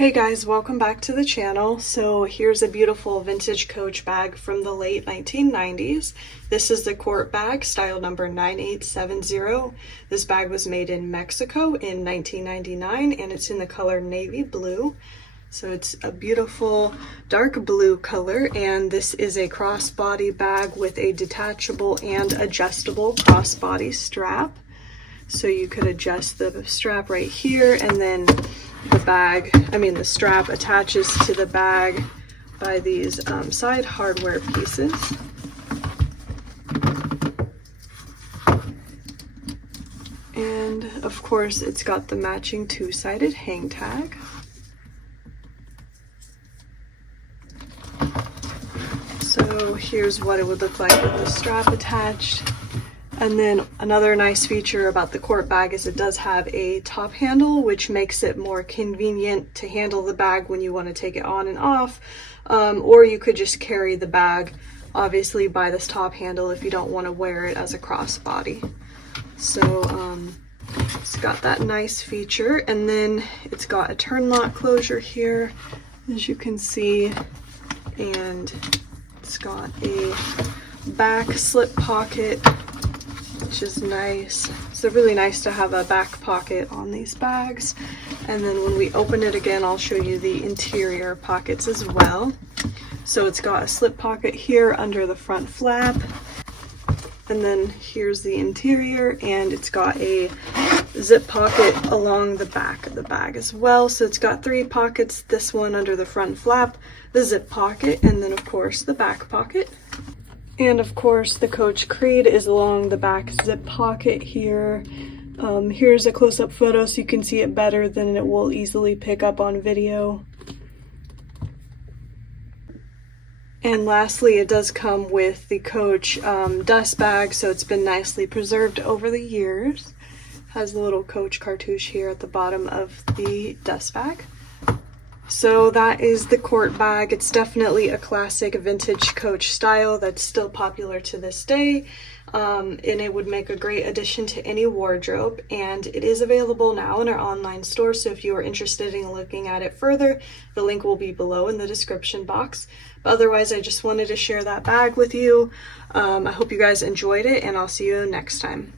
Hey guys, welcome back to the channel. So here's a beautiful vintage Coach bag from the late 1990s. This is the Court bag, style number 9870. This bag was made in Mexico in 1999 and it's in the color navy blue. So it's a beautiful dark blue color, and this is a crossbody bag with a detachable and adjustable crossbody strap. So you could adjust the strap right here, and then the strap attaches to the bag by these side hardware pieces. And of course it's got the matching two-sided hang tag. So here's what it would look like with the strap attached. And then another nice feature about the Court bag is it does have a top handle, which makes it more convenient to handle the bag when you want to take it on and off. Or you could just carry the bag, obviously, by this top handle if you don't want to wear it as a crossbody. So it's got that nice feature. And then it's got a turn lock closure here, as you can see. And it's got a back slip pocket, which is nice. So really nice to have a back pocket on these bags. And then when we open it again, I'll show you the interior pockets as well. So it's got a slip pocket here under the front flap. And then here's the interior, and it's got a zip pocket along the back of the bag as well. So it's got three pockets, this one under the front flap, the zip pocket, and then of course the back pocket. And of course the Coach Creed is along the back zip pocket here. Here's a close-up photo so you can see it better than it will easily pick up on video. And lastly, it does come with the Coach dust bag, so it's been nicely preserved over the years. Has the little Coach cartouche here at the bottom of the dust bag. So that is the Court bag. It's definitely a classic vintage Coach style that's still popular to this day, and it would make a great addition to any wardrobe. And it is available now in our online store, so if you are interested in looking at it further, the link will be below in the description box. But otherwise, I just wanted to share that bag with you. I hope you guys enjoyed it, and I'll see you next time.